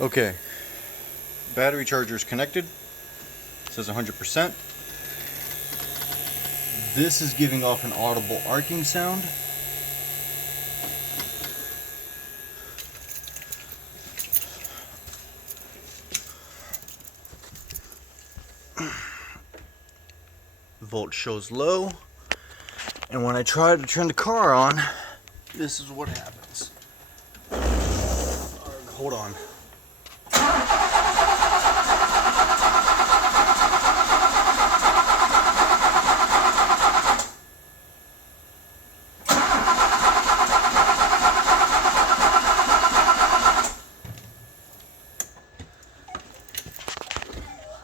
Okay, battery charger is connected. It says 100%. This is giving off an audible arcing sound. Volt shows low, and when I try to turn the car on, this is what happens. Hold on.